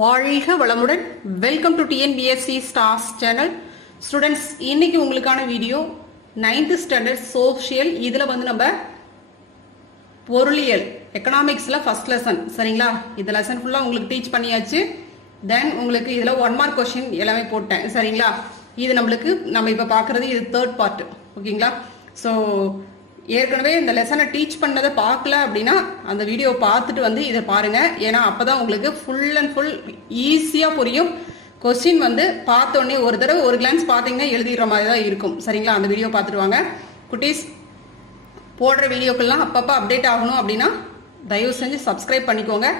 வாழ்க வளமுடன். Welcome to TNPSC stars channel. Students, இன்னைக்கு உங்களுக்கான வீடியோ 9th ஸ்டாண்டர்ட் சோஷியல். இதுல நம்ம பொருளியல் எக்கனாமிக்ஸ்ல ஃபர்ஸ்ட் லெசன். சரிங்களா? இந்த லெசன் ஃபுல்லா உங்களுக்கு டீச் பண்ணியாச்சு. தென் உங்களுக்கு இதுல 1 மார்க் கொஸ்டின் எல்லாமே போட்டேன். சரிங்களா? இது நம்ம இப்ப பாக்குறது இது 3rd பார்ட். ஓகேங்களா? ஸோ ஏற்கனவே இந்த லெசனை டீச் பண்ணதை பார்க்கல அப்படின்னா அந்த வீடியோ பார்த்துட்டு இதை பாருங்க. ஏன்னா அப்பதான் உங்களுக்கு ஃபுல் அண்ட் ஃபுல் ஈஸியா புரியும். கொஸ்டின் பார்த்தோன்னே ஒரு தடவை ஒரு கிளான்ஸ் பார்த்தீங்கன்னா எழுதிடுற மாதிரி தான் இருக்கும். சரிங்களா? அந்த வீடியோ பார்த்துட்டு வாங்க. குட்டீஸ், போடுற வீடியோக்கெல்லாம் அப்பப்போ அப்டேட் ஆகணும் அப்படின்னா தயவு செஞ்சு சப்ஸ்கிரைப் பண்ணிக்கோங்க.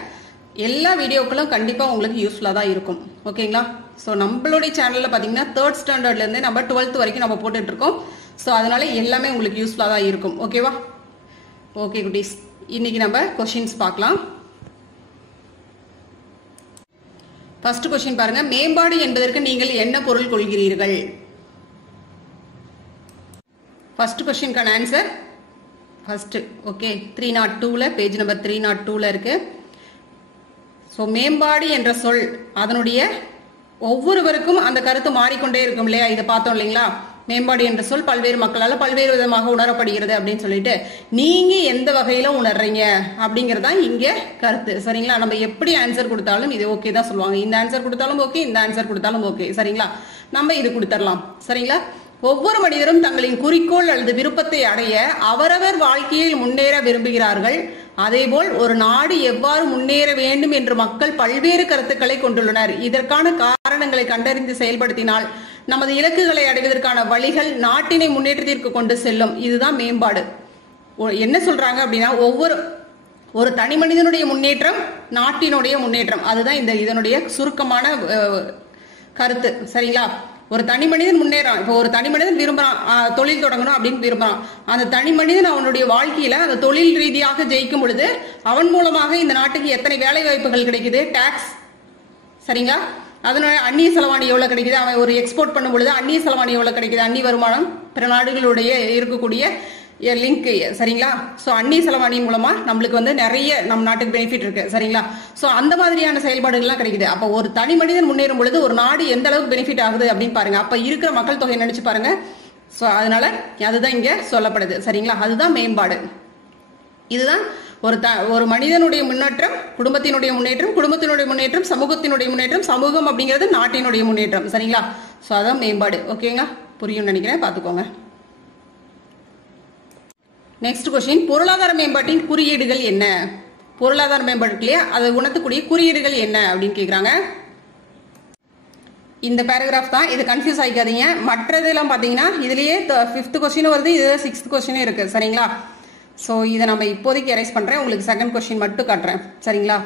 எல்லா வீடியோக்களும் கண்டிப்பா உங்களுக்கு யூஸ்ஃபுல்லா தான் இருக்கும். ஓகேங்களா? ஸோ நம்மளுடைய சேனல்ல பாத்தீங்கன்னா 3rd ஸ்டாண்டர்ட்ல இருந்து நம்ம 12th வரைக்கும் நம்ம போட்டுட்டு இருக்கோம். ஸோ அதனால எல்லாமே உங்களுக்கு யூஸ்ஃபுல்லா தான் இருக்கும். ஓகேவா? ஓகே குட்டீஸ், இன்னைக்கு நம்ம கொஸ்டின்ஸ் பார்க்கலாம். ஃபர்ஸ்ட் கொஸ்டின் பாருங்க. மேம்பாடு என்பதற்கு நீங்கள் என்ன பொருள் கொள்கிறீர்கள்? ஃபர்ஸ்ட் கொஸ்டினுக்கான ஆன்சர் ஃபர்ஸ்ட். ஓகே, 302ல பேஜ் நம்பர் 302ல இருக்கு. ஸோ மேம்பாடு என்ற சொல் அதனுடைய ஒவ்வொருவருக்கும் அந்த கருத்து மாறிக்கொண்டே இருக்கும் இல்லையா? இதை பார்த்தோம் இல்லைங்களா? மேம்பாடு என்ற சொல் பல்வேறு மக்களால் பல்வேறு விதமாக உணரப்படுகிறது அப்படின்னு சொல்லிட்டு நீங்க எந்த வகையில உணர்றீங்க அப்படிங்கறதா இங்க கருத்து. சரிங்களா? நம்ம எப்படி ஆன்சர் கொடுத்தாலும் இது ஓகே தான் சொல்லுவாங்க. இந்த ஆன்சர் கொடுத்தாலும் ஓகே, இந்த ஆன்சர் கொடுத்தாலும் ஓகே. சரிங்களா? நம்ம இது கொடுத்துடலாம். சரிங்களா? ஒவ்வொரு மனிதரும் தங்களின் குறிக்கோள் அல்லது விருப்பத்தை அடைய அவரவர் வாழ்க்கையில் முன்னேற விரும்புகிறார்கள். அதேபோல் ஒரு நாடு எவ்வாறு முன்னேற வேண்டும் என்று மக்கள் பல்வேறு கருத்துக்களை கொண்டுள்ளனர். இதற்கான காரணங்களை கண்டறிந்து செயல்படுத்தினால் நமது இலக்குகளை அடைவதற்கான வழிகள் நாட்டினை முன்னேற்றத்திற்கு கொண்டு செல்லும். இதுதான் மேம்பாடு. என்ன சொல்றாங்க அப்படின்னா, ஒரு தனி மனிதனுடைய முன்னேற்றம் நாட்டினுடைய முன்னேற்றம். அதுதான் இதனுடைய சுருக்கமான கருத்து. சரிங்களா? ஒரு தனி மனிதன் முன்னேறான். இப்போ ஒரு தனி மனிதன் விரும்புறான், தொழில் தொடங்கணும் அப்படின்னு விரும்புறான். அந்த தனி மனிதன் அவனுடைய வாழ்க்கையில அந்த தொழில் ரீதியாக ஜெயிக்கும் பொழுது அவன் மூலமாக இந்த நாட்டுக்கு எத்தனை வேலை வாய்ப்புகள் கிடைக்குது, டாக்ஸ். சரிங்களா? அதனால அந்நிய செலவாணி எவ்வளவு கிடைக்குது, அவன் ஒரு எக்ஸ்போர்ட் பண்ணும் பொழுது அந்நிய செலவாணி எவ்வளவு கிடைக்குது, அந்நிய வருமானம் பிற நாடுகளுடைய இருக்கக்கூடிய லிங்க். சரிங்களா? சோ அந்நிய செலவாணியின் மூலமா நம்மளுக்கு நிறைய நம்ம நாட்டுக்கு பெனிஃபிட் இருக்கு. சரிங்களா? சோ அந்த மாதிரியான செயல்பாடுகள்லாம் கிடைக்குது. அப்ப ஒரு தனி மனிதன் முன்னேறும் பொழுது ஒரு நாடு எந்த அளவுக்கு பெனிஃபிட் ஆகுது அப்படின்னு பாருங்க. அப்ப இருக்கிற மக்கள் தொகை நினைச்சு பாருங்க. சோ அதனால அதுதான் இங்க சொல்லப்படுது. சரிங்களா? அதுதான் மேம்பாடு. இதுதான் ஒரு மனிதனுடைய முன்னேற்றம், குடும்பத்தினுடைய முன்னேற்றம், குடும்பத்தினுடைய முன்னேற்றம், சமூகத்தினுடைய முன்னேற்றம், சமூகம் அப்படிங்கிறது நாட்டினுடைய முன்னேற்றம். சரிங்களா? சோ அதான் மேம்பாடு. ஓகேங்களா? புரியும் நினைக்கிறேன், பாத்துக்கோங்க. நெக்ஸ்ட் கொஸ்டின், பொருளாதார மேம்பாட்டின் குறியீடுகள் என்ன? பொருளாதார மேம்பாட்டுலயே அதை உணர்த்தக்கூடிய குறியீடுகள் என்ன அப்படின்னு கேக்குறாங்க. இந்த பேராகிராஃப் தான். இது கன்ஃபியூஸ் ஆகிக்காதீங்க. மற்றதெல்லாம் பாத்தீங்கன்னா இதுலயே 5th கொஸ்டின் வருது, இது 6th கொஸ்டின் இருக்கு. சரிங்களா? சோ இதை நம்ம இப்போதைக்கு எரேஸ் பண்றேன். உங்களுக்கு 2nd கொஸ்டின் மட்டும் காட்டுறேன். சரிங்களா?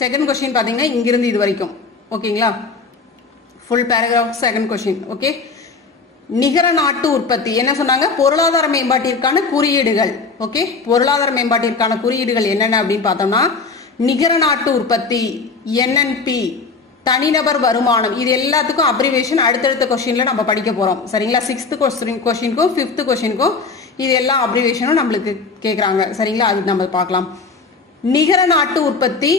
2nd கொஸ்டின் பாத்தீங்கன்னா இங்கிருந்து இது வரைக்கும். ஓகேங்களா? Full paragraph 2nd question. Okay, நிகர நாட்டு உற்பத்தி என்ன சொன்னாங்க? பொருளாதார மேம்பாட்டிற்கான குறியீடுகள். ஓகே, பொருளாதார மேம்பாட்டிற்கான குறியீடுகள் என்னென்ன அப்படின்னு பார்த்தோம்னா, நிகர நாட்டு உற்பத்தி, NNP, தனிநபர் வருமானம். இது எல்லாத்துக்கும் அப்ரிவேஷன் அடுத்தடுத்த கொஸ்டின்ல நம்ம படிக்க போறோம். சரிங்களா? 6th கொஸ்டினுக்கும் 5th கொஸ்டினுக்கும் இது எல்லா அப்ரிவேஷனும் நம்மளுக்கு கேக்குறாங்க. சரிங்களா? அது நம்ம பார்க்கலாம். நிகர நாட்டு உற்பத்தி,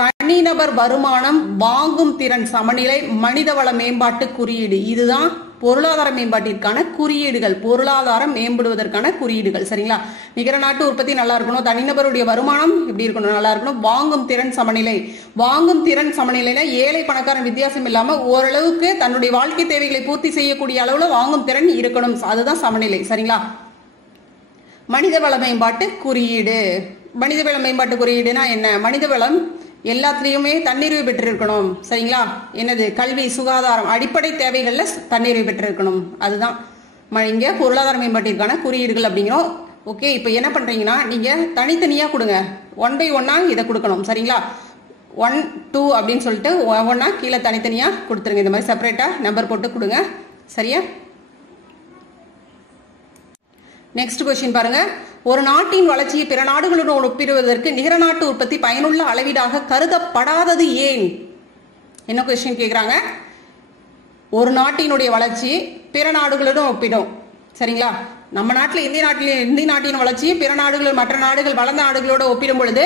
தனிநபர் வருமானம், வாங்கும் திறன் சமநிலை, மனிதவள மேம்பாட்டு குறியீடு. இதுதான் பொருளாதார மேம்பாட்டிற்கான குறியீடுகள், பொருளாதாரம் மேம்படுவதற்கான குறியீடுகள். சரிங்களா? நிகர நாட்டு உற்பத்தி நல்லா இருக்கணும், தனிநபருடைய வருமானம் எப்படி இருக்கணும், நல்லா இருக்கணும், வாங்கும் திறன் சமநிலை. வாங்கும் திறன் சமநிலைனா ஏழை பணக்காரன் வித்தியாசம் இல்லாம ஓரளவுக்கு தன்னுடைய வாழ்க்கை தேவைகளை பூர்த்தி செய்யக்கூடிய அளவுல வாங்கும் திறன் இருக்கணும். அதுதான் சமநிலை. சரிங்களா? மனிதவள மேம்பாட்டு குறியீடு. மனிதவள மேம்பாட்டு குறியீடுனா என்ன? மனிதவளம் எல்லாத்துலயுமே தன்னிறைவு பெற்றிருக்கணும். சரிங்களா? என்னது? கல்வி, சுகாதாரம், அடிப்படை தேவைகள்ல தன்னிறைவு பெற்றிருக்கணும். அதுதான் இங்க பொருளாதார மேம்பாட்டிற்கான குறியீடுகள் அப்படிங்கிறோம். ஓகே, இப்ப என்ன பண்றீங்கன்னா நீங்க தனித்தனியா கொடுங்க. 1 by 1 இதை கொடுக்கணும். சரிங்களா? 1, 2 அப்படின்னு சொல்லிட்டு ஒவ்வொன்னா கீழே தனித்தனியா கொடுத்துருங்க. இந்த மாதிரி செப்பரேட்டா நம்பர் போட்டு கொடுங்க. சரியா? நெக்ஸ்ட் கொஸ்டின் பாருங்க. ஒரு நாட்டின் வளர்ச்சியை பிற நாடுகளுடன் ஒப்பிடுவதற்கு நிகர நாட்டு உற்பத்தி பயனுள்ள அளவீடாக கருதப்படாதது ஏன்? என்ன கொஸ்டின் கேக்குறாங்க? ஒரு நாட்டினுடைய வளர்ச்சி பிற நாடுகளுடன் ஒப்பிடும். சரிங்களா? நம்ம நாட்டில் இந்திய நாட்டின் வளர்ச்சியை பிற நாடுகள் மற்ற நாடுகள் வளர்ந்த நாடுகளோட ஒப்பிடும் பொழுது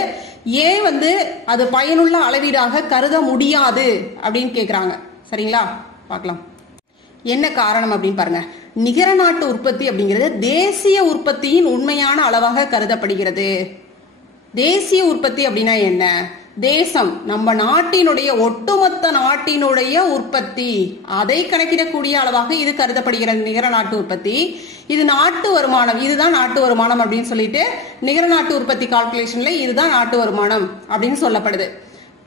ஏன் வந்து அது பயனுள்ள அளவீடாக கருத முடியாது அப்படின்னு கேட்குறாங்க. சரிங்களா? பார்க்கலாம் என்ன காரணம் அப்படின்னு பாருங்க. நிகர நாட்டு உற்பத்தி அப்படிங்கிறது தேசிய உற்பத்தியின் உண்மையான அளவாக கருதப்படுகிறது. தேசிய உற்பத்தி அப்படின்னா என்ன? தேசம் நம்ம நாட்டினுடைய ஒட்டுமொத்த நாட்டினுடைய உற்பத்தி அதை கணக்கிடக்கூடிய அளவாக இது கருதப்படுகிறது நிகர நாட்டு உற்பத்தி. இது நாட்டு வருமானம், இதுதான் நாட்டு வருமானம் அப்படின்னு சொல்லிட்டு நிகர நாட்டு உற்பத்தி கால்குலேஷன்ல இதுதான் நாட்டு வருமானம் அப்படின்னு சொல்லப்படுது.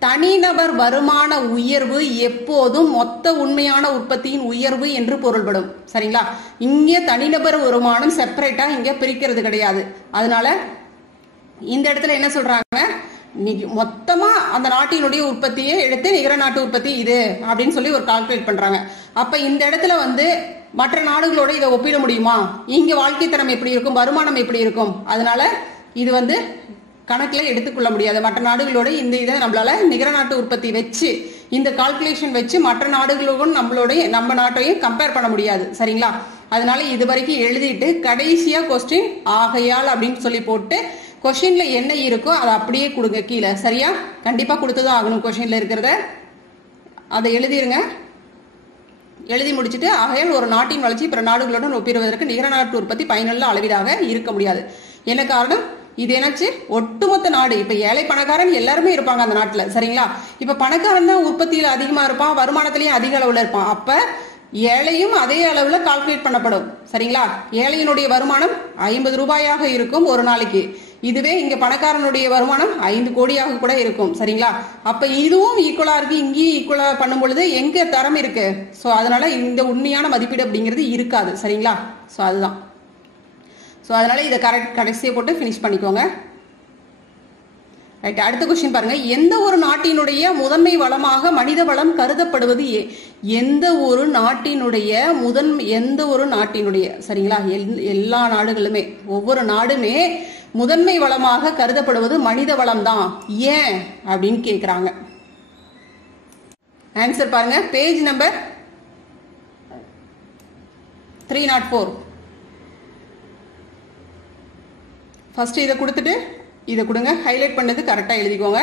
தனிநபர் வருமான உயர்வு எப்போதும் மொத்த உண்மையான உற்பத்தியின் உயர்வு என்று பொருள்படும். சரிங்களா? இங்கே தனிநபர் வருமானம் செப்பரேட்டா இங்க பிரிக்கிறது கிடையாது. அதனால இந்த இடத்துல என்ன சொல்றாங்க, மொத்தமா அந்த நாட்டினுடைய உற்பத்தியை எடுத்து நிகர நாட்டு உற்பத்தி இது அப்படின்னு சொல்லி ஒரு கால்குலேட் பண்றாங்க. அப்ப இந்த இடத்துல வந்து மற்ற நாடுகளோட இதை ஒப்பிட முடியுமா? இங்க வாழ்க்கை தரம் எப்படி இருக்கும், வருமானம் எப்படி இருக்கும்? அதனால இது வந்து கணக்குல எடுத்துக்கொள்ள முடியாது. மற்ற நாடுகளோட இந்த இதை நம்மளால நிகர நாட்டு உற்பத்தி வச்சு இந்த கால்குலேஷன் வச்சு மற்ற நாடுகளோடும் நம்ம நாட்டையும் கம்பேர் பண்ண முடியாது. சரிங்களா? அதனால இது வரைக்கும் எழுதிட்டு கடைசியா கொஸ்டின் ஆகையால் அப்படின்னு சொல்லி போட்டு கொஸ்டின்ல என்ன இருக்கோ அதை அப்படியே கொடுங்க கீழே. சரியா? கண்டிப்பா கொடுத்துதான் ஆகணும். கொஸ்டின்ல இருக்கிறத அதை எழுதிருங்க. எழுதி முடிச்சுட்டு ஆகையால் ஒரு நாட்டின் வளர்ச்சி பிற நாடுகளுடன் ஒப்பிடுவதற்கு நிகர நாட்டு உற்பத்தி பயனுள்ள அளவீடாக இருக்க முடியாது. என்ன காரணம்? இது என்னாச்சு, ஒட்டுமொத்த நாடு. இப்ப ஏழை பணக்காரன் எல்லாருமே இருப்பாங்க அந்த நாட்டுல. சரிங்களா? இப்ப பணக்காரன் தான் உற்பத்தியில அதிகமா இருப்பான், வருமானத்திலயும் அதிக அளவுல இருப்பான். அப்ப ஏழையும் அதே அளவுல கால்குலேட் பண்ணப்படும். சரிங்களா? ஏழையினுடைய வருமானம் 50 ரூபாயாக இருக்கும் ஒரு நாளைக்கு. இதுவே இங்க பணக்காரனுடைய வருமானம் 5 கோடியாக கூட இருக்கும். சரிங்களா? அப்ப இதுவும் ஈக்குவலா இருக்கு, இங்கேயும் ஈக்குவலா பண்ணும் பொழுது எங்க தரம் இருக்கு? சோ அதனால இந்த உண்மையான மதிப்பீடு அப்படிங்கிறது இருக்காது. சரிங்களா? சோ அதுதான். சோ அதனால இதை கடைசியை போட்டு பினிஷ் பண்ணிக்கோங்க. ரைட். அடுத்த கொஸ்டின் பாருங்க. எந்த ஒரு நாட்டினுடைய முதன்மை வளமாக மனித வளம் கருதப்படுவது? எந்த ஒரு நாட்டினுடைய சரிங்களா, எல்லா நாடுகளுமே ஒவ்வொரு நாடுமே முதன்மை வளமாக கருதப்படுவது மனித வளம் தான். ஏன் அப்படின்னு கேக்குறாங்க. ஆன்சர் பாருங்க. Page number 304. ஃபர்ஸ்ட் இதை கொடுத்துட்டு இதை கொடுங்க. ஹைலைட் பண்ணது கரெக்டா எழுதிக்கோங்க.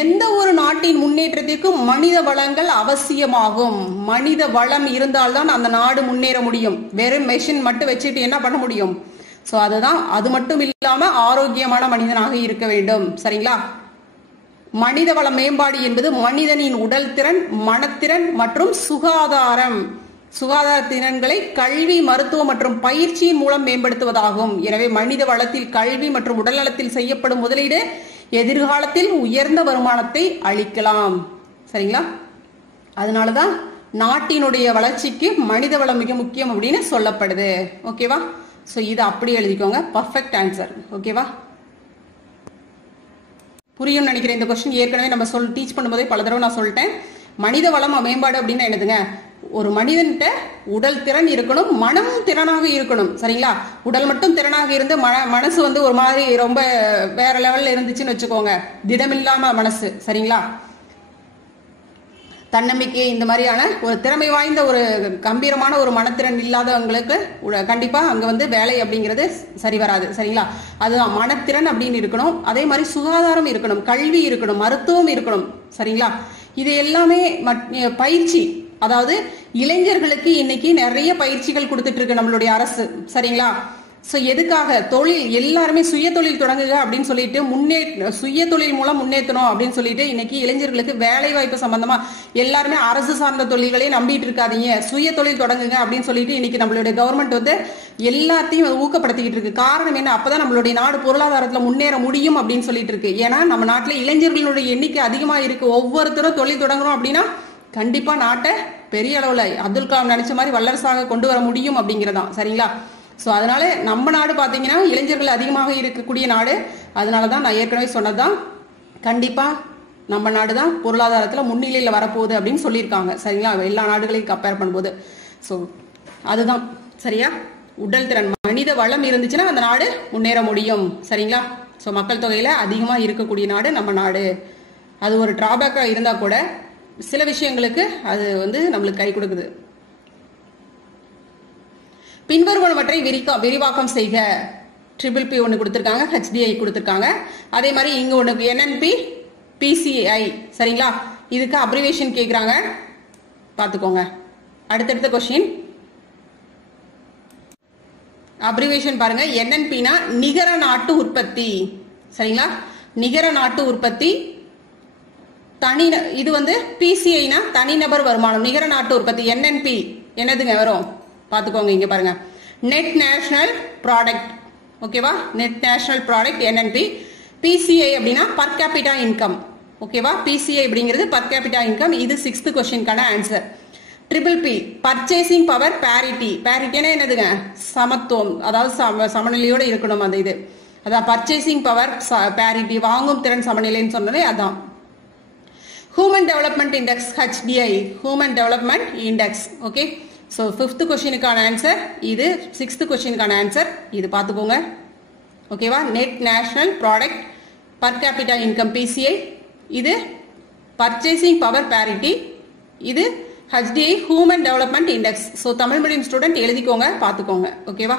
எந்த ஒரு நாட்டின் முன்னேற்றத்திற்கும் மனித வளங்கள் அவசியமாகும். மனித வளம் இருந்தால்தான் அந்த நாடு முன்னேற முடியும். வெறும் மெஷின் மட்டும் வச்சுட்டு என்ன பண்ண முடியும்? சோ அதுதான். அது மட்டும் இல்லாம ஆரோக்கியமான மனிதனாக இருக்க வேண்டும். சரிங்களா? மனித வள மேம்பாடு என்பது மனிதனின் உடல் திறன், மனத்திறன் மற்றும் சுகாதார திறன்களை கல்வி, மருத்துவம் மற்றும் பயிற்சியின் மூலம் மேம்படுத்துவதாகும். எனவே மனித வளத்தில் கல்வி மற்றும் உடல் நலத்தில் செய்யப்படும் முதலீடு எதிர்காலத்தில் உயர்ந்த வருமானத்தை அளிக்கலாம். சரிங்களா? அதனாலதான் நாட்டினுடைய வளர்ச்சிக்கு மனித வளம் மிக முக்கியம் அப்படின்னு சொல்லப்படுது. ஓகேவா? சோ இது அப்படியே எழுதிக்கோங்க. Perfect answer. ஓகேவா? புரியும் நினைக்கிறேன். இந்த கொஸ்டின் ஏற்கனவே நம்ம டீச் பண்ணும்போதே பல தடவை நான் சொல்லிட்டேன். மனித வளம் மேம்பாடு அப்படின்னா என்னதுங்க? ஒரு மனிதன்கிட்ட உடல் திறன் இருக்கணும், மனமும் திறனாக இருக்கணும். சரிங்களா? உடல் மட்டும் திறனாக இருந்து மனசு வந்து ஒரு மாதிரி ரொம்ப வேற லெவல்ல இருந்துச்சுன்னு வச்சுக்கோங்க, திடமில்லாம மனசு. சரிங்களா? தன்னம்பிக்கை இந்த மாதிரியான ஒரு திறமை வாய்ந்த ஒரு கம்பீரமான ஒரு மனத்திறன் இல்லாதவங்களுக்கு கண்டிப்பா அங்க வந்து வேலை அப்படிங்கிறது சரி வராது. சரிங்களா? அதுதான் மனத்திறன் அப்படின்னு இருக்கணும். அதே மாதிரி சுகாதாரம் இருக்கணும், கல்வி இருக்கணும், மருத்துவம் இருக்கணும். சரிங்களா? இது எல்லாமே பயிற்சி. அதாவது இளைஞர்களுக்கு இன்னைக்கு நிறைய பயிற்சிகள் கொடுத்துட்டு இருக்கு நம்மளுடைய அரசு. சரிங்களா? சோ எதுக்காக? தொழில், எல்லாருமே சுய தொழில் தொடங்குக அப்படின்னு சொல்லிட்டு சுய தொழில் மூலம் முன்னேற்றணும் அப்படின்னு சொல்லிட்டு இன்னைக்கு இளைஞர்களுக்கு வேலை வாய்ப்பு சம்பந்தமா எல்லாருமே அரசு சார்ந்த தொழில்களே நம்பிட்டு இருக்காதீங்க, சுய தொழில் தொடங்குங்க அப்படின்னு சொல்லிட்டு இன்னைக்கு நம்மளுடைய கவர்மெண்ட் வந்து எல்லாத்தையும் ஊக்கப்படுத்திக்கிட்டு இருக்கு. காரணம் என்ன? அப்பதான் நம்மளுடைய நாடு பொருளாதாரத்துல முன்னேற முடியும் அப்படின்னு சொல்லிட்டு இருக்கு. ஏன்னா நம்ம நாட்டுல இளைஞர்களுடைய எண்ணிக்கை அதிகமா இருக்கு. ஒவ்வொருத்தரும் தொழில் தொடங்குறோம் அப்படின்னா கண்டிப்பா நாட்டை பெரிய அளவுல அப்துல் கலாம் நினைச்ச மாதிரி வல்லரசாக கொண்டு வர முடியும் அப்படிங்கறதான். சரிங்களா? சோ அதனால நம்ம நாடு பாத்தீங்கன்னா இளைஞர்கள் அதிகமாக இருக்கக்கூடிய நாடு. அதனாலதான் நான் ஏற்கனவே சொன்னதுதான், கண்டிப்பா நம்ம நாடுதான் பொருளாதாரத்துல முன்னிலையில வரப்போகுது அப்படின்னு சொல்லியிருக்காங்க. சரிங்களா? எல்லா நாடுகளையும் கம்பேர் பண்ணும்போது. சோ அதுதான். சரியா? உடல் திறன், மனித வளம் இருந்துச்சுன்னா அந்த நாடு முன்னேற முடியும். சரிங்களா? சோ மக்கள் தொகையில அதிகமா இருக்கக்கூடிய நாடு நம்ம நாடு. அது ஒரு டிராபேக்கா இருந்தா கூட சில விஷயங்களுக்கு அது வந்து நம்மளுக்கு கை கொடுக்குது. பின்வருவனவற்றை விரிவாக்கம் செய்க. ட்ரிபிள் பி ஒன்று கொடுத்துருக்காங்க, ஹெச்டிஐ கொடுத்துருக்காங்க. அதே மாதிரி இங்க ஒன்று என்என்பி பிசிஐ. சரிங்களா, இதுக்கு அப்ரிவேஷன் கேட்குறாங்க, பார்த்துக்கோங்க. அடுத்தடுத்த கொஸ்டின் அப்ரிவேஷன் பாருங்க. என்என்பினா நிகர நாட்டு உற்பத்தி. சரிங்களா, நிகர நாட்டு உற்பத்தி. இது வந்து பிசிஐனா தனிநபர் வருமானம். நிகர நாட்டு உற்பத்தி என்என்பி என்னதுங்க வரும் பார்த்துக்கோங்க. இங்க பாருங்க, நெட் நேஷனல் ப்ராடக்ட். ஓகேவா, net national product NNP. PCI அப்படின்னா பர் கேபிட்டா இன்கம். ஓகேவா, பிசிஐ அப்படிங்கிறது பர் கேபிட்டா இன்கம். இது 6th கொஸ்டினுக்கான answer. Triple P purchasing power parity. பேரிட்டினா என்னதுங்க, சமத்துவம், அதாவது சமநிலையோட இருக்கணும். அந்த இது அதான் பர்ச்சேசிங் பவர் பேரிட்டி, வாங்கும் திறன் சமநிலைன்னு சொன்னதே அதான். Human development index HDI, human development index. Okay, so 5th கொஸ்டினுக்கான ஆன்சர் இது, 6th கொஸ்டினுக்கான ஆன்சர் இது, பார்த்துக்கோங்க. ஓகேவா, net national product per capita income PCI, இது பர்ச்சேசிங் பவர் பேரிட்டி, இது HDI human development index. So Tamil medium student எழுதிக்கோங்க, பார்த்துக்கோங்க. ஓகேவா,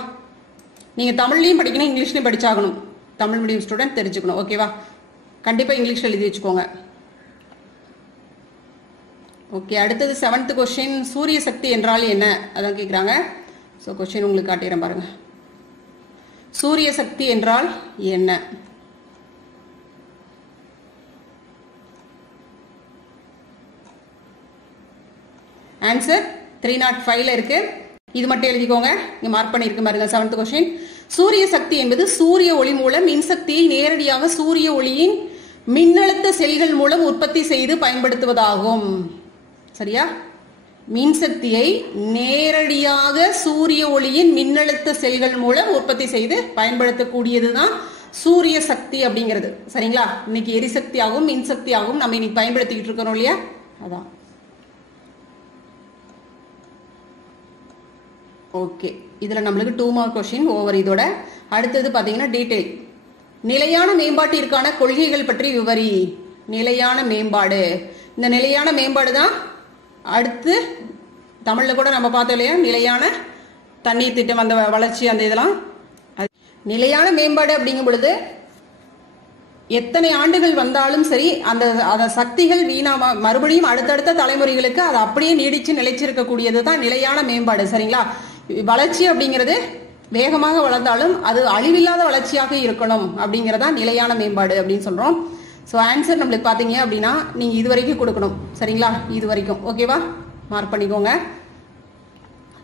நீங்க தமிழ்லையும் படிக்கணும், இங்கிலீஷ்லையும் படிச்சாகணும். தமிழ் மீடியம் ஸ்டூடெண்ட் தெரிஞ்சுக்கணும். ஓகேவா, கண்டிப்பா இங்கிலீஷ்ல எழுதி வச்சுக்கோங்க. ஓகே, அடுத்தது 7th கொஸ்டின், சூரிய சக்தி என்றால் என்ன அதான் கேட்குறாங்க. ஸோ கொஸ்டின் உங்களுக்கு காட்டிடுறேன் பாருங்க. சூரிய சக்தி என்றால் என்ன? ஆன்சர் 305ல இருக்கு. இது மட்டும் எழுதிக்கோங்க, இங்க மார்க் பண்ணிருக்கு பாருங்க. 7th கொஸ்டின், சூரிய சக்தி என்பது சூரிய ஒளி மூலம் மின்சக்தியை நேரடியாக சூரிய ஒளியின் மின்னழுத்த செல்கள் மூலம் உற்பத்தி செய்து பயன்படுத்துவதாகும். சரியா, மின்சக்தியை நேரடியாக சூரிய ஒளியின் மின்னழுத்த செல்கள் மூலம் உற்பத்தி செய்து பயன்படுத்தக்கூடியதுதான் சூரிய சக்தி அப்படிங்கிறது. சரிங்களா, இன்னைக்கு எரிசக்தியாகவும் மின்சக்தியாகவும் நம்ம இன்னைக்கு பயன்படுத்திக்கிட்டு இருக்கிறோம் இல்லையா, அதான். ஓகே, இதுல நம்மளுக்கு 2 மார்க் கொஸ்டின் ஓவர். இதோட அடுத்தது பாத்தீங்கன்னா டீடைல். நிலையான மேம்பாட்டிற்கான கொள்கைகள் பற்றி விவரி. நிலையான மேம்பாடு, இந்த நிலையான மேம்பாடு தான் அடுத்து தமிழ்ல கூட நம்ம பார்த்தோம் இல்லையா, நிலையான தண்ணீர் திட்டம், அந்த வளர்ச்சி, அந்த இதெல்லாம். நிலையான மேம்பாடு அப்படிங்கும் பொழுது எத்தனை ஆண்டுகள் வந்தாலும் சரி அந்த சக்திகள் வீணாம மறுபடியும் அடுத்தடுத்த தலைமுறைகளுக்கு அது அப்படியே நீடிச்சு நிலைச்சிருக்கக்கூடியது தான் நிலையான மேம்பாடு. சரிங்களா, வளர்ச்சி அப்படிங்கிறது வேகமாக வளர்ந்தாலும் அது அழிவில்லாத வளர்ச்சியாக இருக்கணும் அப்படிங்கறதா நிலையான மேம்பாடு அப்படின்னு சொல்றோம். ஸோ ஆன்சர் நம்மளுக்கு பாத்தீங்க அப்படின்னா நீங்க இது வரைக்கும் கொடுக்கணும். சரிங்களா, இது வரைக்கும். ஓகேவா, மார்க் பண்ணிக்கோங்க.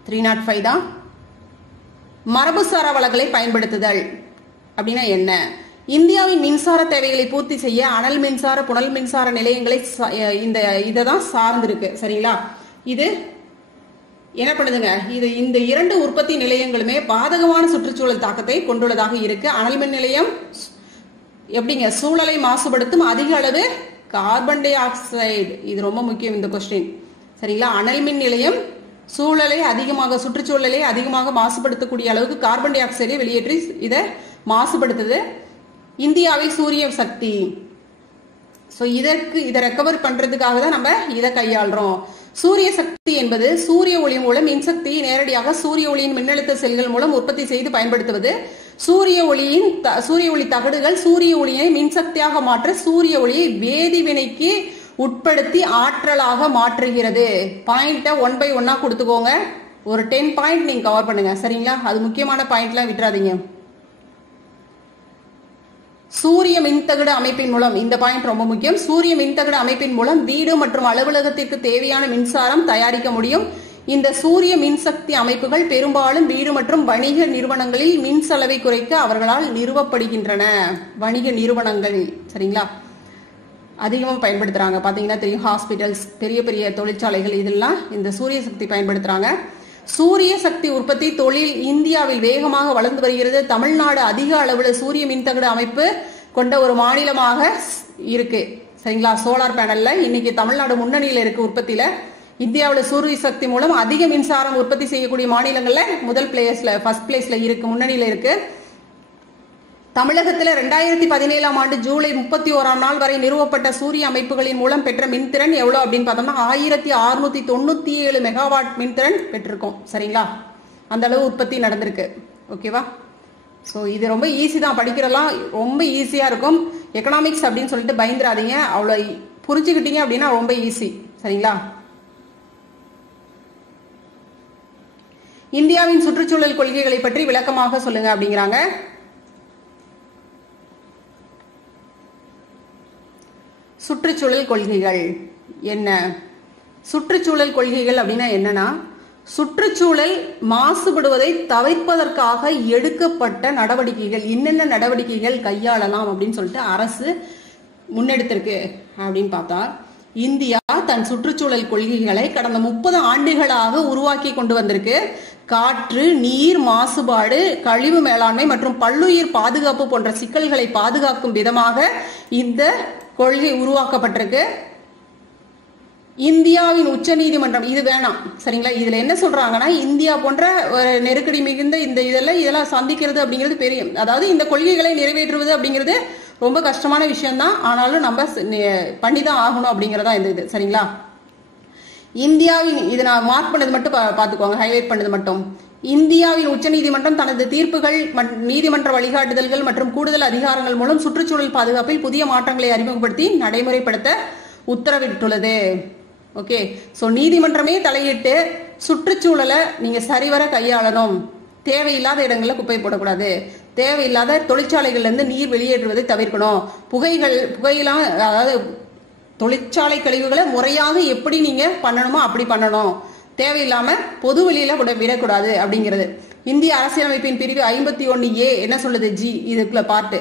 305 தான். மரபுசாரா வளங்களை பயன்படுத்துதல் அப்படின்னா என்ன? இந்தியாவின் மின்சார தேவைகளை பூர்த்தி செய்ய அனல் மின்சார புனல் மின்சார நிலையங்களை இதான் சார்ந்திருக்கு. சரிங்களா, இது என்ன பண்ணுதுங்க, இது இந்த 2 உற்பத்தி நிலையங்களுமே பாதகமான சுற்றுச்சூழல் தாக்கத்தை கொண்டுள்ளதாக இருக்கு. அனல் மின் நிலையம் எப்படிங்க, சூழலை மாசுபடுத்தும் அதிக அளவு கார்பன் டை ஆக்சைடு. இது ரொம்ப முக்கியம் இந்த கொஸ்டின். சரிங்களா, அனல் மின் நிலையம் சூழலை அதிகமாக, சுற்றுச்சூழலை அதிகமாக மாசுபடுத்தக்கூடிய அளவுக்கு கார்பன் டை ஆக்சைடை வெளியேற்றி இதை மாசுபடுத்துது. இந்தியாவில் சூரிய சக்தி, ஸோ இதை ரெக்கவர் பண்றதுக்காக தான் நம்ம இதை கையாளுறோம். சூரிய சக்தி என்பது சூரிய ஒளி மூலம் மின்சக்தியை நேரடியாக சூரிய ஒளியின் மின்னழுத்த செல்கள் மூலம் உற்பத்தி செய்து பயன்படுத்துவது. சூரிய ஒளி தகடுகள் சூரிய ஒளியை மின்சக்தியாக மாற்ற சூரிய ஒளியை வேதிவினைக்கு உட்படுத்தி ஆற்றலாக மாற்றுகிறது. பாயிண்ட 1 by 1 கொடுத்துக்கோங்க. ஒரு 10 பாயிண்ட் நீங்க கவர் பண்ணுங்க. சரிங்களா, அது முக்கியமான பாயிண்ட்லாம் விட்டுறாதீங்க. சூரிய மின்தகடு அமைப்பின் மூலம், இந்த பாயிண்ட் ரொம்ப முக்கியம். சூரிய மின்தகடு அமைப்பின் மூலம் வீடு மற்றும் அலுவலகத்திற்கு தேவையான மின்சாரம் தயாரிக்க முடியும். இந்த சூரிய மின்சக்தி அமைப்புகள் பெரும்பாலும் வீடு மற்றும் வணிக நிறுவனங்களில் மின் செலவை குறைக்க அவர்களால் நிறுவப்படுகின்றன. வணிக நிறுவனங்கள் சரிங்களா அதிகமாக பயன்படுத்துறாங்க. பாத்தீங்கன்னா தெரியும், ஹாஸ்பிட்டல்ஸ், பெரிய பெரிய தொழிற்சாலைகள், இதெல்லாம் இந்த சூரிய சக்தி பயன்படுத்துறாங்க. சூரிய சக்தி உற்பத்தி தொழில் இந்தியாவில் வேகமாக வளர்ந்து வருகிறது. தமிழ்நாடு அதிக அளவுல சூரிய மின்தகடு அமைப்பு கொண்ட ஒரு மாநிலமாக இருக்கு. சரிங்களா, சோலார் பேனல்ல இன்னைக்கு தமிழ்நாடு முன்னணியில இருக்கு உற்பத்தியில. இந்தியாவில் சூரிய சக்தி மூலம் அதிக மின்சாரம் உற்பத்தி செய்யக்கூடிய மாநிலங்கள்ல ஃபர்ஸ்ட் பிளேஸ்ல இருக்கு, முன்னணியில இருக்கு. தமிழகத்தில் 2017 ஆண்டு ஜூலை 31 நாள் வரை நிறுவப்பட்ட சூரிய அமைப்புகளின் மூலம் பெற்ற மின்திறன் எவ்வளவு அப்படின்னு பார்த்தோம்னா 1697 மெகாவாட் மின்திறன் பெற்றிருக்கோம். சரிங்களா, அந்த அளவு உற்பத்தி நடந்திருக்கு. ஓகேவா? ஸோ இது ரொம்ப ஈஸி தான், படிக்கிறலாம் ரொம்ப ஈஸியாக இருக்கும். எக்கனாமிக்ஸ் அப்படின்னு சொல்லிட்டு பயந்துடாதீங்க, அவ்வளோ புரிஞ்சுக்கிட்டீங்க அப்படின்னா ரொம்ப ஈஸி. சரிங்களா? இந்தியாவின் சுற்றுச்சூழல் கொள்கைகளை பற்றி விளக்கமாக சொல்லுங்க அப்படிங்கிறாங்க. சுற்றுச்சூழல் கொள்கைகள் என்ன? சுற்றுச்சூழல் கொள்கைகள் அப்படின்னா என்னன்னா, சுற்றுச்சூழல் மாசுபடுவதை தவிர்ப்பதற்காக எடுக்கப்பட்ட நடவடிக்கைகள், என்னென்ன நடவடிக்கைகள் கையாளலாம் அப்படின்னு சொல்லிட்டு அரசு முன்னெடுத்திருக்கு அப்படின்னு பார்த்தா, இந்தியா தன் சுற்றுச்சூழல் கொள்கைகளை கடந்த 30 ஆண்டுகளாக உருவாக்கி கொண்டு வந்திருக்கு. காற்று, நீர் மாசுபாடு, கழிவு மேலாண்மை மற்றும் பல்லுயிர் பாதுகாப்பு போன்ற சிக்கல்களை பாதுகாக்கும் விதமாக இந்த கொள்கை உருவாக்கப்பட்டிருக்கு. இந்தியாவின் உச்ச நீதிமன்றம் இது வேணாம், சரிங்களா? இதுல என்ன சொல்றாங்கன்னா, இந்தியா போன்ற ஒரு நெருக்கடி மிகுந்த இதெல்லாம் சந்திக்கிறது அப்படிங்கிறது பெரிய, அதாவது இந்த கொள்கைகளை நிறைவேற்றுவது அப்படிங்கிறது ரொம்ப கஷ்டமான விஷயம் தான். ஆனாலும் நம்ம பண்ணிதான் ஆகணும் அப்படிங்கறதா இந்த இது. சரிங்களா? இந்தியாவின் இதை நான் மார்க் பண்ணது மட்டும் பார்த்துக்கோங்க, ஹைலைட் பண்ணது மட்டும். இந்தியாவின் உச்ச நீதிமன்றம் தனது தீர்ப்புகள், நீதிமன்ற வழிகாட்டுதல்கள் மற்றும் கூடுதல் அதிகாரங்கள் மூலம் சுற்றுச்சூழல் பாதுகாப்பில் புதிய மாற்றங்களை அறிமுகப்படுத்தி நடைமுறைப்படுத்த உத்தரவிட்டுள்ளது. ஓகே, ஸோ நீதிமன்றமே தலையிட்டு சுற்றுச்சூழலை நீங்க சரிவர கையாளணும். தேவையில்லாத இடங்களில் குப்பை போடக்கூடாது, தேவையில்லாத தொழிற்சாலைகள்ல இருந்து நீர் வெளியேற்றுவதை தவிர்க்கணும், புகையெல்லாம், அதாவது தொழிற்சாலை கழிவுகளை முறையாக எப்படி நீங்க பண்ணணுமோ அப்படி பண்ணணும், தேவையில்லாம பொது வெளியில கூட விடக்கூடாது அப்படிங்கிறது. இந்திய அரசியலமைப்பின் பிரிவு 51A என்ன சொல்லுது? ஜி இதுக்குள்ள பாட்டு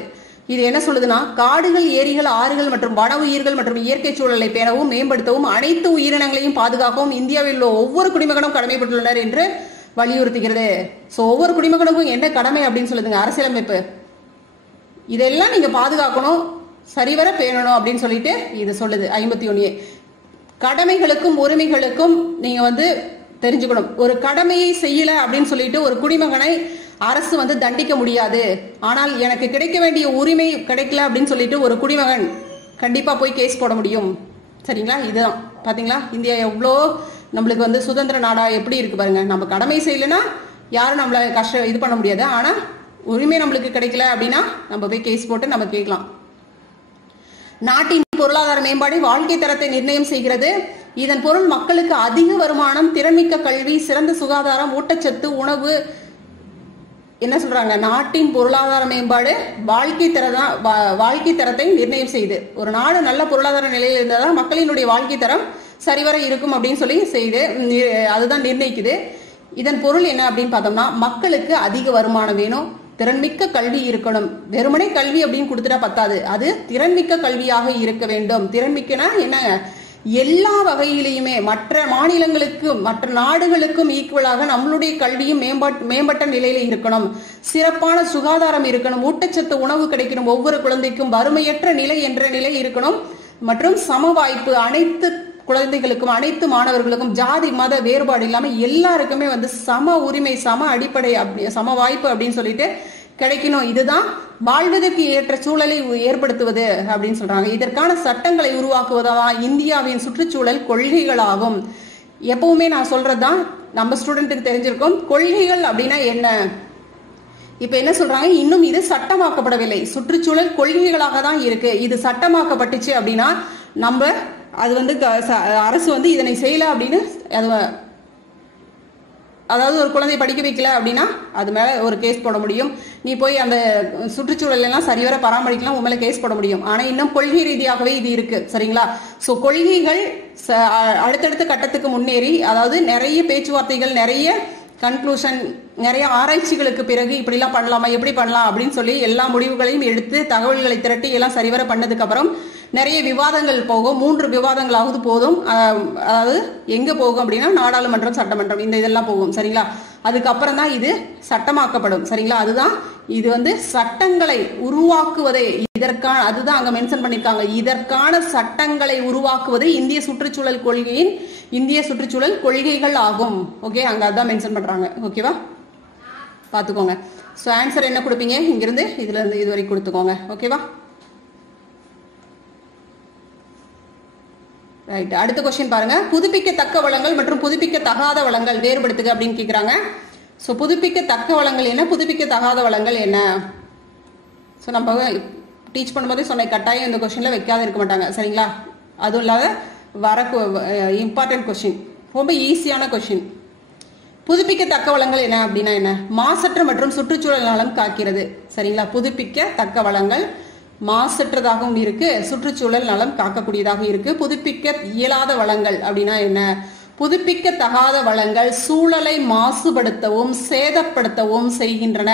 இது என்ன சொல்லுதுன்னா, காடுகள், ஏரிகள், ஆறுகள் மற்றும் வன உயிர்கள் மற்றும் இயற்கை சூழலை பேணவும் மேம்படுத்தவும் அனைத்து உயிரினங்களையும் பாதுகாக்கவும் இந்தியாவில் உள்ள ஒவ்வொரு குடிமகனும் கடமைப்பட்டுள்ளனர் என்று வலியுறுத்துகிறது. சோ ஒவ்வொரு குடிமகனுக்கும் என்ன கடமை அப்படின்னு சொல்லுதுங்க அரசியலமைப்பு. இதெல்லாம் நீங்க பாதுகாக்கணும், சரிவர பேணணும் அப்படின்னு சொல்லிட்டு இது சொல்லுது 51A. கடமைகளுக்கும் உரிமைகளுக்கும் நீங்க தெரிஞ்சுக்கணும். ஒரு கடமையை செய்யல அப்படின்னு சொல்லிட்டு ஒரு குடிமகனை அரசு தண்டிக்க முடியாது. ஆனால் எனக்கு கிடைக்க வேண்டிய உரிமை கிடைக்கல அப்படின்னு சொல்லிட்டு ஒரு குடிமகன் கண்டிப்பா போய் கேஸ் போட முடியும். சரிங்களா? இதுதான் பாத்தீங்களா, இந்தியா எவ்வளோ நம்மளுக்கு சுதந்திர நாடா எப்படி இருக்கு பாருங்க. நம்ம கடமை செய்யலன்னா யாரும் நம்மள இது பண்ண முடியாது. ஆனா உரிமை நம்மளுக்கு கிடைக்கல அப்படின்னா நம்ம போய் கேஸ் போட்டு நம்ம கேட்கலாம். நாட்டின் பொருளாதார மேம்பாடு வாழ்க்கை தரத்தை நிர்ணயம் செய்கிறது. இதன் பொருள் மக்களுக்கு அதிக வருமானம், திறன்மிக்க கல்வி, சிறந்த சுகாதாரம், ஊட்டச்சத்து, உணவு. என்ன சொல்றாங்க? நாட்டின் பொருளாதார மேம்பாடு வாழ்க்கை தரத்தை நிர்ணயம் செய்து. ஒரு நாடு நல்ல பொருளாதார நிலையில் இருந்தால்தான் மக்களினுடைய வாழ்க்கை தரம் சரிவர இருக்கும் அப்படின்னு சொல்லி செய்து அதுதான் நிர்ணயிக்குது. இதன் பொருள் என்ன அப்படின்னு பார்த்தோம்னா, மக்களுக்கு அதிக வருமானம் வேணும், திறன்மிக்க கல்வி இருக்கணும். வெறுமனே கல்வி அப்படின்னு கொடுத்துட்டா பத்தாது, அது திறன்மிக்க கல்வியாக இருக்க வேண்டும். திறன்மிக்கனா என்ன? எல்லா வகையிலையுமே மற்ற மாநிலங்களுக்கும் மற்ற நாடுகளுக்கும் ஈக்குவலாக நம்மளுடைய கல்வியும் மேம்பட்ட நிலையில இருக்கணும். சிறப்பான சுகாதாரம் இருக்கணும், ஊட்டச்சத்து உணவு கிடைக்கணும், ஒவ்வொரு குழந்தைக்கும் வறுமையற்ற நிலை என்ற நிலை இருக்கணும், மற்றும் சம வாய்ப்பு அனைத்து குழந்தைகளுக்கும் அனைத்து மாணவர்களுக்கும் ஜாதி மத வேறுபாடு இல்லாம எல்லாருக்குமே சம உரிமை, சம அடிப்படை, சம வாய்ப்பு அப்படின்னு சொல்லிட்டு கிடைக்கணும். இதுதான் வாழ்வதற்கு ஏற்ற சூழலை ஏற்படுத்துவது அப்படின்னு சொல்றாங்க. இதற்கான சட்டங்களை உருவாக்குவதான் இந்தியாவின் சுற்றுச்சூழல் கொள்கைகளாகும். எப்பவுமே நான் சொல்றதுதான் நம்ம ஸ்டூடெண்ட்டுக்கு தெரிஞ்சிருக்கும். கொள்கைகள் அப்படின்னா என்ன? இப்ப என்ன சொல்றாங்க, இன்னும் இது சட்டமாக்கப்படவில்லை, சுற்றுச்சூழல் கொள்கைகளாக தான் இருக்கு. இது சட்டமாக்கப்பட்டுச்சு அப்படின்னா நம்ம அது அரசு இதனை செய்யல அப்படின்னு, அதாவது ஒரு குழந்தைய படிக்க வைக்கல அப்படின்னா அது மேல ஒரு கேஸ் போட முடியும். நீ போய் அந்த சுற்றுச்சூழல் எல்லாம் சரிவர பராமரிக்கலாம், உன் மேல கேஸ் போட முடியும். ஆனா இன்னும் கொள்கை ரீதியாகவே இது இருக்கு. சரிங்களா? சோ கொள்கைகள் அடுத்தடுத்த கட்டத்துக்கு முன்னேறி, அதாவது நிறைய பேச்சுவார்த்தைகள், நிறைய கன்க்ளூஷன், நிறைய ஆராய்ச்சிகளுக்கு பிறகு இப்படிலாம் பண்ணலாமா, எப்படி பண்ணலாம் அப்படின்னு சொல்லி எல்லா முடிவுகளையும் எடுத்து தகவல்களை திரட்டி எல்லாம் சரிவர பண்ணதுக்கு அப்புறம் நிறைய விவாதங்கள் போகும். 3 விவாதங்களாவது போதும். அதாவது எங்க போகும் அப்படின்னா நாடாளுமன்றம், சட்டமன்றம், இதெல்லாம் போகும். சரிங்களா? அதுக்கப்புறம் தான் இது சட்டமாக்கப்படும். சரிங்களா? அதுதான் இது சட்டங்களை உருவாக்குவதே இதற்கான, அதுதான் அங்க மென்ஷன் பண்ணிருக்காங்க, இதற்கான சட்டங்களை உருவாக்குவது இந்திய சுற்றுச்சூழல் கொள்கையின் இந்திய சுற்றுச்சூழல் கொள்கைகள் ஆகும். ஓகே, அங்க அதான் மென்ஷன் பண்றாங்க. ஓகேவா? பாத்துக்கோங்க. சோ ஆன்சர் என்ன கொடுப்பீங்க? இங்கிருந்து இதுல இருந்து இது வரைக்கும் கொடுத்துக்கோங்க. ஓகேவா? ரைட். அடுத்த क्वेश्चन பாருங்க. புதுப்பிக்கத்தக்க வளங்கள் மற்றும் புதுப்பிக்கத்தகாத வளங்கள் வேறுபடுத்துக அப்படின்னு கேக்குறாங்க. ஸோ புதுப்பிக்கத்தக்க வளங்கள் என்ன, புதுப்பிக்கத்தகாத வளங்கள் என்ன? ஸோ நம்ம டீச் பண்ணும்போதே சொன்ன கட்டாயம் இந்த கொஸ்டின்ல வைக்காத இருக்க மாட்டாங்க சரிங்களா. அதுவும் இல்லாத வர இம்பார்ட்டன்ட் கொஸ்டின், ரொம்ப ஈஸியான கொஸ்டின். புதுப்பிக்கத்தக்க வளங்கள் என்ன அப்படின்னா என்ன? மாசற்ற மற்றும் சுற்றுச்சூழல் நலம் காக்கிறது சரிங்களா. புதுப்பிக்கத்தக்க வளங்கள் மாசற்றதாகவும் இருக்கு, சுற்றுச்சூழல் நலம் காக்கக்கூடியதாக இருக்கு. புதுப்பிக்க இயலாத வளங்கள் அப்படின்னா என்ன? புதுப்பிக்கத்தகாத வளங்கள் சூழலை மாசுபடுத்தவும் சேதப்படுத்தவும் செய்கின்றன.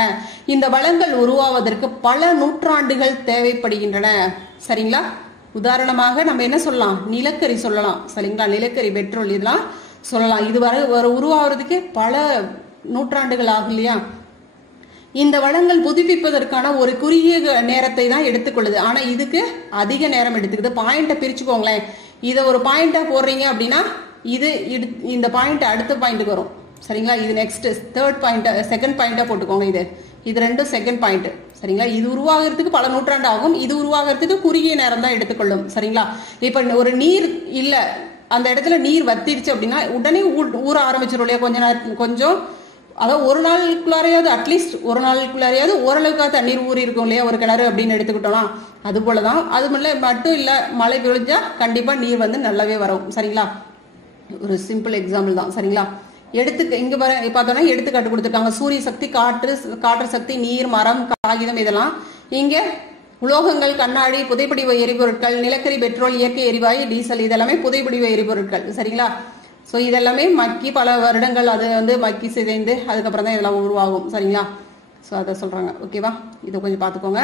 இந்த வளங்கள் உருவாவதற்கு பல நூற்றாண்டுகள் தேவைப்படுகின்றன சரிங்களா. உதாரணமாக நம்ம என்ன சொல்லலாம், நிலக்கரி சொல்லலாம் சரிங்களா. நிலக்கரி, பெட்ரோல் இதெல்லாம் சொல்லலாம். இது வர உருவாகிறதுக்கு பல நூற்றாண்டுகள் ஆகும் இல்லையா. இந்த வளங்கள் புதுப்பிப்பதற்கான ஒரு குறுகிய நேரத்தை தான் எடுத்துக்கொள்ளுது, ஆனா இதுக்கு அதிக நேரம் எடுத்துக்குது. பாயிண்ட பிரிச்சுக்கோங்களேன். இதை ஒரு பாயிண்டா போடுறீங்க அப்படின்னா இது இந்த பாயிண்ட் அடுத்த பாயிண்ட்டுக்கு வரும் சரிங்களா. இது நெக்ஸ்ட் தேர்ட் பாயிண்ட், செகண்ட் பாயிண்டா போட்டுக்கோங்க. இது ரெண்டும் செகண்ட் பாயிண்ட் சரிங்களா. இது உருவாகிறதுக்கு பல நூற்றாண்டு ஆகும், இது உருவாகிறதுக்கு குறுகிய நேரம் தான் எடுத்துக்கொள்ளும் சரிங்களா. இப்ப ஒரு நீர் இல்ல, அந்த இடத்துல நீர் வத்திருச்சு அப்படின்னா உடனே ஊற ஆரம்பிச்சிடும் இல்லையா. கொஞ்சம் அதாவது ஒரு நாளுக்குள்ளாரையாவது, அட்லீஸ்ட் ஒரு நாளுக்குள்ளாரையாவது ஓரளவுக்காக தண்ணீர் ஊறி இருக்கும் இல்லையா ஒரு கிணறு அப்படின்னு எடுத்துக்கிட்டோம்னா. அது போலதான். அது மட்டும் இல்ல, மழை பெய்ஞ்சா கண்டிப்பா நீர் வந்து நல்லாவே வரும் சரிங்களா. ஒரு சிம்பிள் எக்ஸாம்பிள் தான் சரிங்களா. இங்க பார்த்தோம்னா எடுத்துக்காட்டு கொடுத்துருக்காங்க. சூரிய சக்தி, காற்று சக்தி, நீர், மரம், காகிதம் இதெல்லாம். இங்க உலோகங்கள், கண்ணாடி, புதைப்படிவ எரிபொருட்கள், நிலக்கரி, பெட்ரோல், இயற்கை எரிவாயு, டீசல் இதெல்லாமே புதைப்படிவ எரிபொருட்கள் சரிங்களா. ஸோ இதெல்லாமே மக்கி பல வருடங்கள் அது வந்து மக்கி சிதைந்து அதுக்கப்புறம் தான் இதெல்லாம் உருவாகும் சரிங்களா. ஸோ அதை சொல்றாங்க ஓகேவா. இதை கொஞ்சம் பார்த்துக்கோங்க.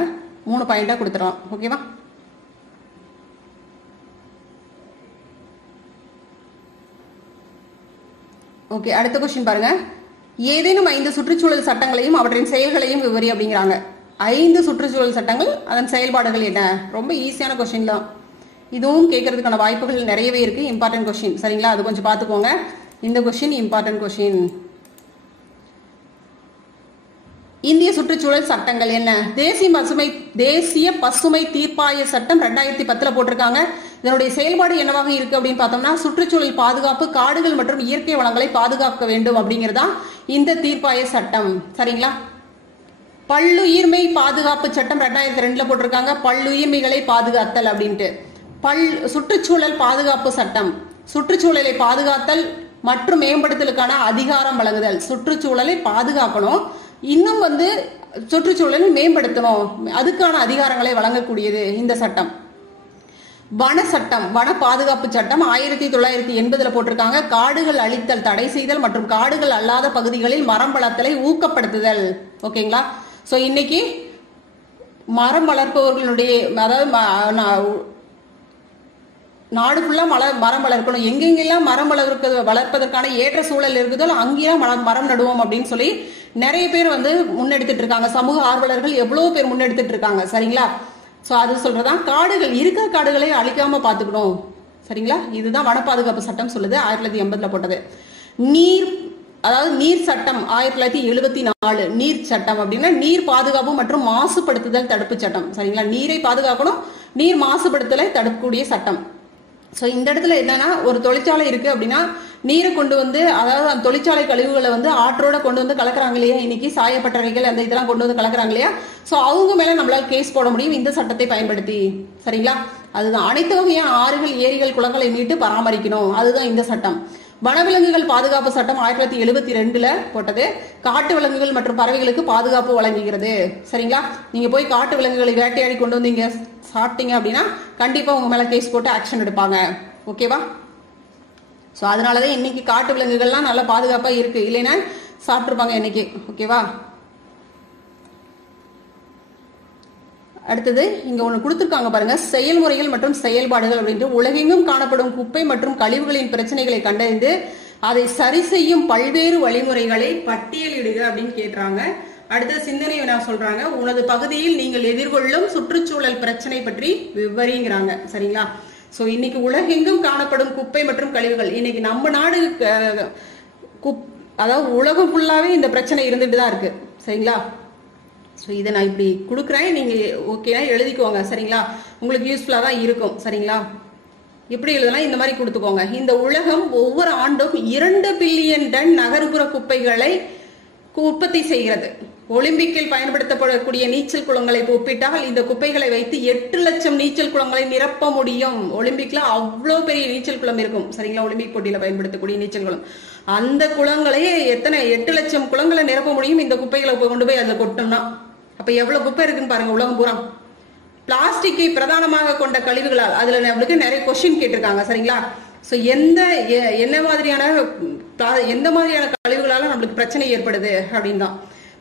3 பாயிண்டா கொடுத்துறோம் ஓகேவா. ஓகே, அடுத்த கொஸ்டின் பாருங்க. ஏதேனும் 5 சுற்றுச்சூழல் சட்டங்களையும் அவற்றின் செயல்களையும் விவரி அப்படிங்கிறாங்க. 5 சுற்றுச்சூழல் சட்டங்கள், அதன் செயல்பாடுகள் என்ன? ரொம்ப ஈஸியான கொஸ்டின் தான். இதுவும் கேட்கறதுக்கான வாய்ப்புகள் நிறையவே இருக்கு. இம்பார்ட்டன்ட் கொஸ்டின் சரிங்களா. அது கொஞ்சம் பார்த்துக்கோங்க. இந்த கொஸ்டின் இம்பார்ட்டன்ட் கொஸ்டின். இந்திய சுற்றுச்சூழல் சட்டங்கள் என்ன? தேசிய பசுமை தீர்ப்பாய சட்டம் 2010 போட்டிருக்காங்க. இதனுடைய செயல்பாடு என்னவாக இருக்கு அப்படின்னு பார்த்தோம்னா, சுற்றுச்சூழல் பாதுகாப்பு, காடுகள் மற்றும் இயற்கை வளங்களை பாதுகாக்க வேண்டும் அப்படிங்கிறதா இந்த தீர்ப்பாய சட்டம் சரிங்களா. பல்லுயிர்மை பாதுகாப்பு சட்டம் 2002 போட்டிருக்காங்க. பல்லுயிர்மைகளை பாதுகாத்தல் அப்படின்ட்டு. சுற்றுச்சூழல் பாதுகாப்பு சட்டம், சுற்றுச்சூழலை பாதுகாத்தல் மற்றும் மேம்படுத்தலுக்கான அதிகாரம் வழங்குதல். சுற்றுச்சூழலை பாதுகாக்கணும், இன்னும் வந்து சுற்றுச்சூழலை மேம்படுத்தணும், அதுக்கான அதிகாரங்களை வழங்கக்கூடியது இந்த சட்டம். வன சட்டம், வன பாதுகாப்பு சட்டம் 1980 போட்டிருக்காங்க. காடுகள் அழித்தல் தடை செய்தல் மற்றும் காடுகள் அல்லாத பகுதிகளில் மரம் வளர்த்தலை ஊக்கப்படுத்துதல். ஓகேங்களா. சோ இன்னைக்கு மரம் வளர்ப்பவர்களுடைய, அதாவது நாடு ஃபுல்லா மரம் வளர்க்கணும், எங்கெங்கெல்லாம் மரம் வளர்ப்பதற்கான ஏற்ற சூழல் இருக்குதோ அங்கேயும் மரம் நடுவோம் அப்படின்னு சொல்லி நிறைய பேர் வந்து முன்னெடுத்துட்டு இருக்காங்க. சமூக ஆர்வலர்கள் எவ்வளவு பேர் முன்னெடுத்துட்டு இருக்காங்க சரிங்களா. சோ அது சொல்றதான் காடுகள், இருக்கிற காடுகளை அழிக்காம பாத்துக்கணும் சரிங்களா. இதுதான் வன பாதுகாப்பு சட்டம் சொல்லுது. 1980 போட்டது. அதாவது நீர் சட்டம் 1974. நீர் சட்டம் அப்படின்னா நீர் பாதுகாப்பு மற்றும் மாசுபடுத்துதல் தடுப்பு சட்டம் சரிங்களா. நீரை பாதுகாக்கணும், நீர் மாசுபடுத்தலை தடுக்கக்கூடிய சட்டம். சோ இந்த இடத்துல என்னன்னா, ஒரு தொழிற்சாலை இருக்கு அப்படின்னா நீரை கொண்டு வந்து, அதாவது அந்த தொழிற்சாலை கழிவுகளை வந்து ஆற்றோட கொண்டு வந்து கலக்குறாங்க இல்லையா, இன்னைக்கு சாயப்பட்டறைகள் அந்த இதெல்லாம் கொண்டு வந்து கலக்குறாங்க இல்லையா. சோ அவங்க மேல நம்மளால கேஸ் போட முடியும் இந்த சட்டத்தை பயன்படுத்தி சரிங்களா. அதுதான் அனைத்து வகையான ஆறுகள், ஏரிகள், குளங்களை மீட்டு பராமரிக்கணும், அதுதான் இந்த சட்டம். வனவிலங்குகள் பாதுகாப்பு சட்டம் 1972 போட்டது. காட்டு விலங்குகள் மற்றும் பறவைகளுக்கு பாதுகாப்பு வழங்குகிறது சரிங்களா. நீங்க போய் காட்டு விலங்குகளை வேட்டையாடி கொண்டு வந்து இங்க சாப்பிட்டீங்க அப்படின்னா கண்டிப்பா உங்க மேல கேஸ் போட்டு ஆக்ஷன் எடுப்பாங்க ஓகேவா. சோ அதனாலதான் இன்னைக்கு காட்டு விலங்குகள்லாம் நல்ல பாதுகாப்பா இருக்கு, இல்லைன்னா சாப்பிட்டுருப்பாங்க இன்னைக்கு ஓகேவா. அடுத்தது இங்க ஒண்ணு கொடுத்திருக்காங்க பாருங்க, செயல்முறைகள் மற்றும் செயல்பாடுகள் அப்படின்ட்டு. உலகெங்கும் காணப்படும் குப்பை மற்றும் கழிவுகளின் பிரச்சனைகளை கண்டறிந்து அதை சரி செய்யும் பல்வேறு வழிமுறைகளை பட்டியலிடுக அப்படின்னு கேட்றாங்க. அடுத்த சிந்தனை நான் சொல்றாங்க, உனது பகுதியில் நீங்கள் எதிர்கொள்ளும் சுற்றுச்சூழல் பிரச்சனை பற்றி விவரிங்கிறாங்க சரிங்களா. சோ இன்னைக்கு உலகெங்கும் காணப்படும் குப்பை மற்றும் கழிவுகள், இன்னைக்கு நம்ம நாடு அதாவது உலகம் ஃபுல்லாவே இந்த பிரச்சனை இருந்துட்டு தான் இருக்கு சரிங்களா. ஸோ இதை நான் இப்படி கொடுக்குறேன், நீங்கள் ஓகேனா எழுதிக்கோங்க சரிங்களா. உங்களுக்கு யூஸ்ஃபுல்லாக தான் இருக்கும் சரிங்களா. எப்படி எழுதலாம், இந்த மாதிரி கொடுத்துக்கோங்க. இந்த உலகம் ஒவ்வொரு ஆண்டும் 2 பில்லியன் டன் நகர்ப்புற குப்பைகளை உற்பத்தி செய்கிறது. ஒலிம்பிக்கில் பயன்படுத்தப்படக்கூடிய நீச்சல் குளங்களை ஒப்பிட்டால் இந்த குப்பைகளை வைத்து 8 லட்சம் நீச்சல் குளங்களை நிரப்ப முடியும். ஒலிம்பிக்ல அவ்வளோ பெரிய நீச்சல் குளம் இருக்கும் சரிங்களா, ஒலிம்பிக் போட்டியில பயன்படுத்தக்கூடிய நீச்சல் குளம். அந்த குளங்களே 8 லட்சம் குளங்களை நிரப்ப முடியும் இந்த குப்பைகளை கொண்டு போய் அதில் கொட்டோம்னா. அப்ப எவ்வளவு குப்பை இருக்குன்னு பாருங்க உலகம் பூரா. பிளாஸ்டிக்கை பிரதானமாக கொண்ட கழிவுகளால், அதுல நம்மளுக்கு நிறைய கொஸ்டின் கேட்டிருக்காங்க சரிங்களா. ஸோ எந்த மாதிரியான கழிவுகளால நம்மளுக்கு பிரச்சனை ஏற்படுது அப்படின்னு தான்.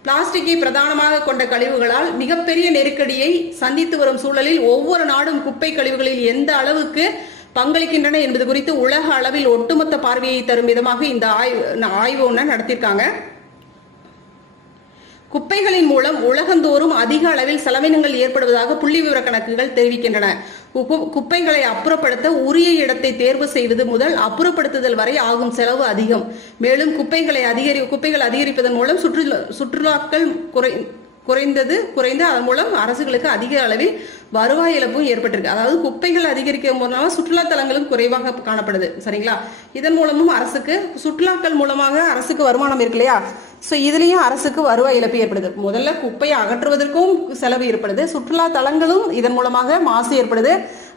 பிளாஸ்டிக்கை பிரதானமாக கொண்ட கழிவுகளால் மிகப்பெரிய நெருக்கடியை சந்தித்து வரும் சூழலில் ஒவ்வொரு நாடும் குப்பை கழிவுகளில் எந்த அளவுக்கு பங்களிக்கின்றன என்பது குறித்து உலக அளவில் ஒட்டுமொத்த பார்வையை தரும் விதமாக இந்த ஆய்வு ஒன்று நடத்தியிருக்காங்க. குப்பைகளின் மூலம் உலகந்தோறும் அதிக அளவில் செலவினங்கள் ஏற்படுவதாக புள்ளி விவர கணக்குகள் தெரிவிக்கின்றன. குப்பைகளை அப்புறப்படுத்த உரிய இடத்தை தேர்வு செய்வது முதல் அப்புறப்படுத்துதல் வரை ஆகும் செலவு அதிகம். மேலும் குப்பைகள் அதிகரிப்பதன் மூலம் சுற்றுலாக்கள் குறைந்து அதன் மூலம் அரசுகளுக்கு அதிக அளவில் வருவாய் இழப்பும் ஏற்பட்டிருக்கு. அதாவது குப்பைகள் அதிகரிக்கும் போதுனால சுற்றுலா தலங்களும் குறைவாக காணப்படுது சரிங்களா. இதன் மூலமும் சுற்றுலாக்கள் மூலமாக அரசுக்கு வருமானம் இருக்கு இல்லையா. ஸோ இதுலயும் அரசுக்கு வருவாய் இழப்பு ஏற்படுது. முதல்ல குப்பையை அகற்றுவதற்கும் செலவு ஏற்படுது, சுற்றுலா தலங்களும் இதன் மூலமாக மாசு ஏற்படுது,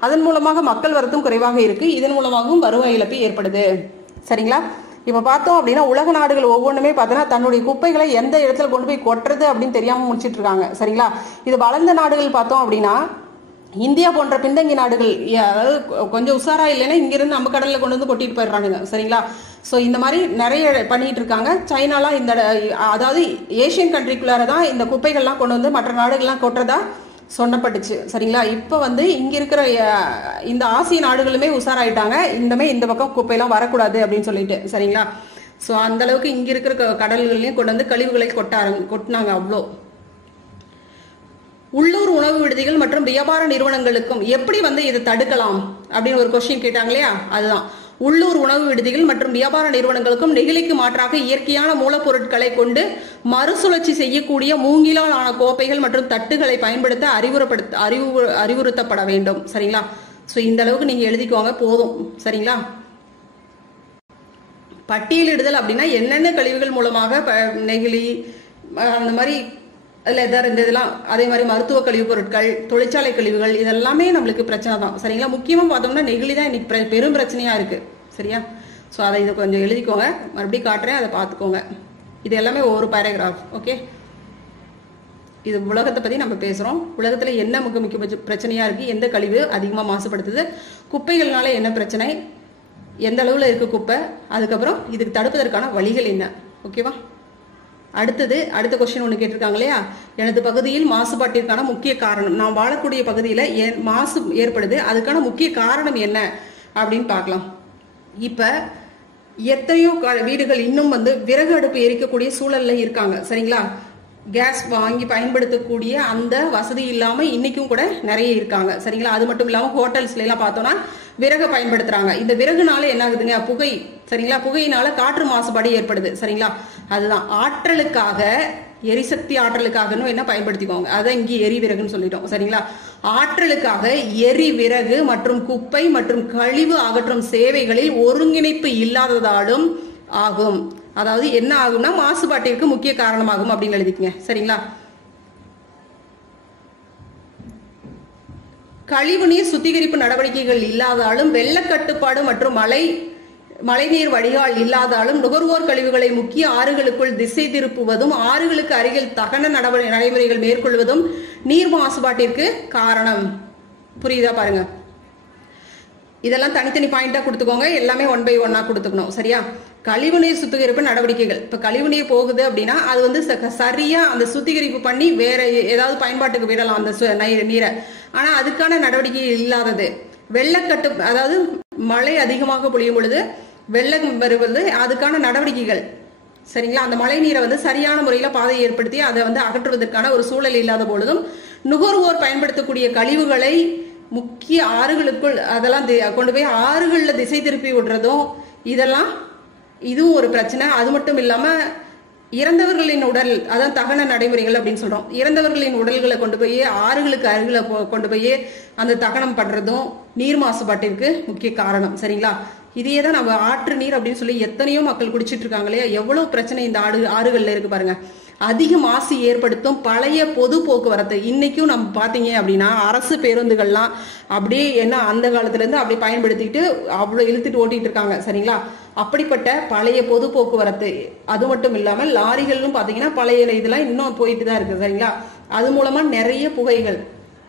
அதன் மூலமாக மக்கள் வரத்தும் குறைவாக இருக்கு, இதன் மூலமாகவும் வருவாய் இழப்பு ஏற்படுது சரிங்களா. இப்ப பார்த்தோம் அப்படின்னா உலக நாடுகள் ஒவ்வொன்றுமே பார்த்தோன்னா தன்னுடைய குப்பைகளை எந்த இடத்துல கொண்டு போய் கொட்டுறது அப்படின்னு தெரியாம முடிச்சிட்டு இருக்காங்க சரிங்களா. இது வளர்ந்த நாடுகள் பார்த்தோம் அப்படின்னா இந்தியா போன்ற பின்தங்கிய நாடுகள், அதாவது கொஞ்சம் உஷாரா இல்லைன்னா இங்கிருந்து நம்ம கடல்ல கொண்டு வந்து கொட்டிட்டு போயிடுறாங்க சரிங்களா. ஸோ இந்த மாதிரி நிறைய பண்ணிட்டு இருக்காங்க. சைனாலாம் அதாவது ஏசியன் கண்ட்ரிக்குள்ளார தான் இந்த குப்பைகள்லாம் கொண்டு வந்து மற்ற நாடுகள்லாம் கொட்டுறதா சொன்னப்பட்டுச்சு சரிங்களா. இப்போ இங்க இருக்கிற இந்த ஆசிய நாடுகளுமே உஷாராயிட்டாங்க, இந்த பக்கம் குப்பையெல்லாம் வரக்கூடாது அப்படின்னு சொல்லிட்டு சரிங்களா. ஸோ அந்த அளவுக்கு இங்க இருக்கிற கடல்கள்லயும் கொண்டு வந்து கழிவுகளை கொட்டினாங்க. அவ்வளோ உள்ளூர் உணவு விடுதிகள் மற்றும் வியாபார நிறுவனங்களுக்கும் எப்படி இதை தடுக்கலாம் அப்படின்னு ஒரு கொஸ்டின் கேட்டாங்க இல்லையா. அதுதான் உள்ளூர் உணவு விடுதிகள் மற்றும் வியாபார நிறுவனங்களுக்கும் நெகிழிக்கு மாற்றாக இயற்கையான மூலப்பொருட்களை கொண்டு மறுசுழற்சி செய்யக்கூடிய மூங்கிலால் ஆன கோப்பைகள் மற்றும் தட்டுகளை பயன்படுத்த அறிவுறுத்தப்பட வேண்டும் சரிங்களா. ஸோ இந்த அளவுக்கு நீங்க எழுதிக்கோங்க போதும் சரிங்களா. பட்டியலிடுதல் அப்படின்னா என்னென்ன கழிவுகள் மூலமாக நெகிழி அந்த மாதிரி லெதர் இந்த இதெல்லாம், அதே மாதிரி மருத்துவ கழிவுப் பொருட்கள், தொழிற்சாலை கழிவுகள், இதெல்லாமே நம்மளுக்கு பிரச்சனை தான் சரிங்களா. முக்கியமா பார்த்தோம்னா நெகிழி தான் இன்னைக்கு பெரும் பிரச்சனையா இருக்கு சரியா. ஸோ அதை இதை கொஞ்சம் எழுதிக்கோங்க, மறுபடியும் காட்டுறேன், அதை பார்த்துக்கோங்க. இது எல்லாமே ஒரு பேராகிராஃப் ஓகே. இது உலகத்தை பத்தி நம்ம பேசுறோம். உலகத்துல என்ன முக்கிய பிரச்சனையா இருக்கு, எந்த கழிவு அதிகமா மாசுபடுத்துது, குப்பைகள்னால என்ன பிரச்சனை, எந்த அளவுல இருக்கு குப்பை, அதுக்கப்புறம் இதுக்கு தடுப்பதற்கான வழிகள் என்ன ஓகேவா. அடுத்த கொஸ்டின் ஒன்று கேட்டிருக்காங்க இல்லையா. எனது பகுதியில் மாசுபாட்டிற்கான முக்கிய காரணம், நான் வாழக்கூடிய பகுதியில் மாசு ஏற்படுது, அதுக்கான முக்கிய காரணம் என்ன அப்படின்னு பார்க்கலாம். இப்ப எத்தனையோ வீடுகள் இன்னும் விறகு அடுப்பு எரிக்கக்கூடிய சூழல்ல இருக்காங்க சரிங்களா. கேஸ் வாங்கி பயன்படுத்தக்கூடிய அந்த வசதி இல்லாம இன்னைக்கும் கூட நிறைய இருக்காங்க சரிங்களா. அது மட்டும் இல்லாம ஹோட்டல்ஸ்ல எல்லாம் பார்த்தோம்னா விறகு பயன்படுத்துறாங்க. இந்த விறகுனால என்ன ஆகுதுங்க, புகை சரிங்களா. புகையினால காற்று மாசுபாடு ஏற்படுது சரிங்களா. அதுதான் ஆற்றலுக்காக, எரிசக்தி ஆற்றலுக்காக என்ன பயன்படுத்திக்கோங்க, அதான் இங்கே எரி விறகுன்னு சொல்லிட்டோம் சரிங்களா. ஆற்றலுக்காக எரி விறகு மற்றும் குப்பை மற்றும் கழிவு அகற்றும் சேவைகளில் ஒருங்கிணைப்பு இல்லாததாலும் ஆகும். அதாவது என்ன ஆகும்னா மாசுபாட்டிற்கு முக்கிய காரணமாகும் அப்படின்னு எழுதிக்கங்க சரிங்களா. கழிவுநீர் சுத்திகரிப்பு நடவடிக்கைகள் இல்லாதாலும், வெள்ளக்கட்டுப்பாடு மற்றும் மழைநீர் வடிகால் இல்லாதாலும், நுகர்வோர் கழிவுகளை முக்கிய ஆறுகளுக்குள் திசை திருப்புவதும் ஆறுகளுக்கு அருகில் தகன நடைமுறைகள் மேற்கொள்வதும் நீர் மாசுபாட்டிற்கு காரணம். புரியுதா பாருங்க. இதெல்லாம் தனித்தனி பாயிண்டா கொடுத்துக்கோங்க, எல்லாமே 1 by 1 கொடுத்துக்கணும் சரியா. கழிவுநீர் சுத்திகரிப்பு நடவடிக்கைகள், இப்ப கழிவுநீர் போகுது அப்படின்னா அது சரியா அந்த சுத்திகரிப்பு பண்ணி வேற ஏதாவது பயன்பாட்டுக்கு விடலாம் அந்த நீரை. ஆனா அதுக்கான நடவடிக்கை இல்லாதது. வெள்ளக்கட்டு, அதாவது மழை அதிகமாக பொழியும் பொழுது வெள்ளம் வருவது, அதுக்கான நடவடிக்கைகள் சரிங்களா. அந்த மழை நீரை சரியான முறையில பாதையை ஏற்படுத்தி அதை அகற்றுவதற்கான ஒரு சூழல் இல்லாத பொழுதும், நுகர்வோர் பயன்படுத்தக்கூடிய கழிவுகளை முக்கிய ஆறுகளுக்குள் அதெல்லாம் கொண்டு போய் ஆறுகள்ல திசை திருப்பி விடுறதும், இதெல்லாம் இதுவும் ஒரு பிரச்சனை. அது மட்டும் இல்லாம இறந்தவர்களின் உடல், அதான் தகன நடைமுறைகள் அப்படின்னு சொல்றோம். இறந்தவர்களின் உடல்களை கொண்டு போய் ஆறுகளுக்கு அருகில கொண்டு போய் அந்த தகனம் பண்றதும் நீர் மாசுபாட்டிற்கு முக்கிய காரணம் சரிங்களா. இதையே தான் நம்ம ஆற்று நீர் அப்படின்னு சொல்லி எத்தனையோ மக்கள் குடிச்சிட்டு இருக்காங்க இல்லையா? எவ்வளவு பிரச்சனை இந்த ஆறுகள்ல இருக்கு பாருங்க. அதிக மாசு ஏற்படுத்தும் பழைய பொது போக்குவரத்து இன்னைக்கும் நம்ம பாத்தீங்க அப்படின்னா அரசு பேருந்துகள்லாம் அப்படியே என்ன அந்த காலத்துல இருந்து அப்படியே பயன்படுத்திட்டு அவ்வளவு இழுத்துட்டு ஓட்டிட்டு இருக்காங்க சரிங்களா? அப்படிப்பட்ட பழைய பொது போக்குவரத்து, அது மட்டும் இல்லாமல் லாரிகளும் பாத்தீங்கன்னா பழைய இதெல்லாம் இன்னும் போயிட்டு தான் இருக்கு சரிங்களா? அது மூலமா நிறைய புகைகள்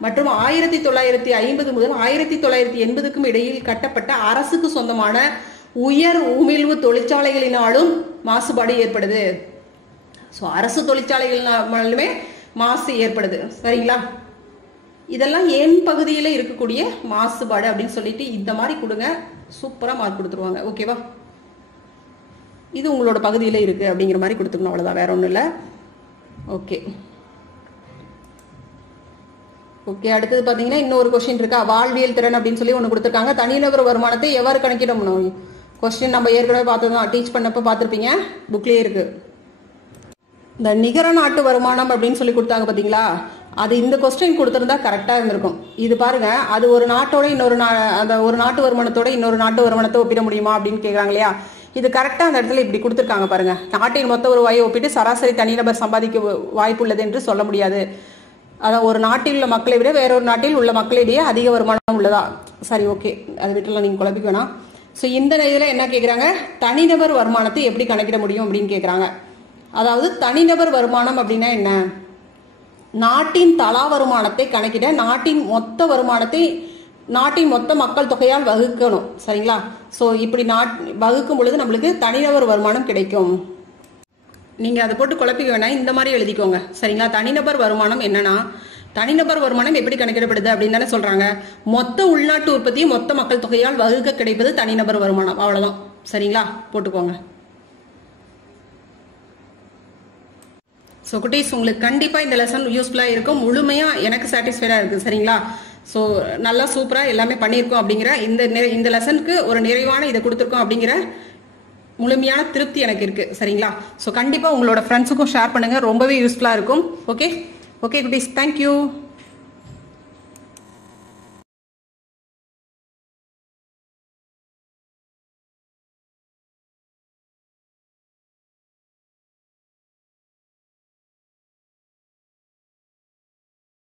மற்றும் 1950 முதல் 1980க்கும் இடையில் கட்டப்பட்ட அரசுக்கு சொந்தமான உயர் உமிழ்வு தொழிற்சாலைகளினாலும் மாசுபாடு ஏற்படுது. ஸோ அரசு தொழிற்சாலைகள்னாலுமே மாசு ஏற்படுது சரிங்களா? இதெல்லாம் என் பகுதியில் இருக்கக்கூடிய மாசுபாடு அப்படின்னு சொல்லிட்டு இந்த மாதிரி கொடுங்க, சூப்பரா மார்க் கொடுத்துருவாங்க. ஓகேவா? இது உங்களோட பகுதியில் இருக்கு அப்படிங்கிற மாதிரி கொடுத்துக்கணும், அவ்வளவுதான், வேற ஒன்றும் இல்லை. ஓகே ஓகே அடுத்தது பாத்தீங்கன்னா இன்னொரு கொஸ்டின் இருக்கா, வாழ்வியல் திறன் அப்படின்னு சொல்லி ஒன்று கொடுத்துருக்காங்க. தனிநபர் வருமானத்தை எவ்வாறு கணக்கிடணும்? கொஸ்டின் நம்ம ஏற்கனவே பார்த்ததான், டீச் பண்ணப்ப பார்த்துருப்பீங்க, புக்லேயே இருக்கு. இந்த நிகர நாட்டு வருமானம் அப்படின்னு சொல்லி கொடுத்தாங்க பாத்தீங்களா? அது இந்த கொஸ்டின் கொடுத்திருந்தா கரெக்டா இருந்திருக்கும். இது பாருங்க, அது ஒரு நாட்டோட அந்த ஒரு நாட்டு வருமானத்தோட இன்னொரு நாட்டு வருமானத்தை ஒப்பிட முடியுமா அப்படின்னு கேட்கறாங்க இல்லையா? இது கரெக்டா அந்த இடத்துல இப்படி கொடுத்துருக்காங்க பாருங்க. நாட்டின் மொத்த வருவாயை ஒப்பிட்டு சராசரி தனிநபர் சம்பாதிக்க வாய்ப்பு உள்ளது என்று சொல்ல முடியாது. அதான் ஒரு நாட்டில் உள்ள மக்களை விட வேறொரு நாட்டில் உள்ள மக்களிடையே அதிக வருமானம் உள்ளதா? சரி, ஓகே, அதை விட்டுலாம் நீங்க குழப்பிக்க வேணாம். ஸோ இந்த இதில் என்ன கேட்குறாங்க, தனிநபர் வருமானத்தை எப்படி கணக்கிட முடியும் அப்படின்னு கேட்குறாங்க. அதாவது தனிநபர் வருமானம் அப்படின்னா என்ன? நாட்டின் தலா வருமானத்தை கணக்கிட நாட்டின் மொத்த வருமானத்தை நாட்டின் மொத்த மக்கள் தொகையால் வகுக்கணும் சரிங்களா? ஸோ இப்படி வகுக்கும் பொழுது நம்மளுக்கு தனிநபர் வருமானம் கிடைக்கும். நீங்க அதை போட்டு குழப்பிக்க வேணாம், இந்த மாதிரி எழுதிக்கோங்க சரிங்களா? தனிநபர் வருமானம் என்னன்னா, தனிநபர் வருமானம் எப்படி கணக்கிடப்படுது அப்படின்னு தானே சொல்றாங்க. மொத்த உள்நாட்டு உற்பத்தி மொத்த மக்கள் தொகையால் வகுக்க கிடைப்பது தனிநபர் வருமானம், அவ்வளவுதான் சரிங்களா? போட்டுக்கோங்க. ஸோ குட்டீஸ், உங்களுக்கு கண்டிப்பா இந்த லெசன் யூஸ்ஃபுல்லா இருக்கும், முழுமையா எனக்கு சாட்டிஸ்ஃபைடா இருக்கு சரிங்களா? ஸோ நல்லா சூப்பரா எல்லாமே பண்ணியிருக்கோம் அப்படிங்கிற இந்த லெசனுக்கு ஒரு நிறைவான இதை கொடுத்துருக்கோம் அப்படிங்கிற முழுமையான திருப்தி எனக்கு இருக்கு சரிங்களா? ஸோ கண்டிப்பா உங்களோட ஃப்ரெண்ட்ஸுக்கும் ஷேர் பண்ணுங்க, ரொம்பவே யூஸ்ஃபுல்லா இருக்கும். ஓகே ஓகே குட்டீஸ், தேங்க்யூ.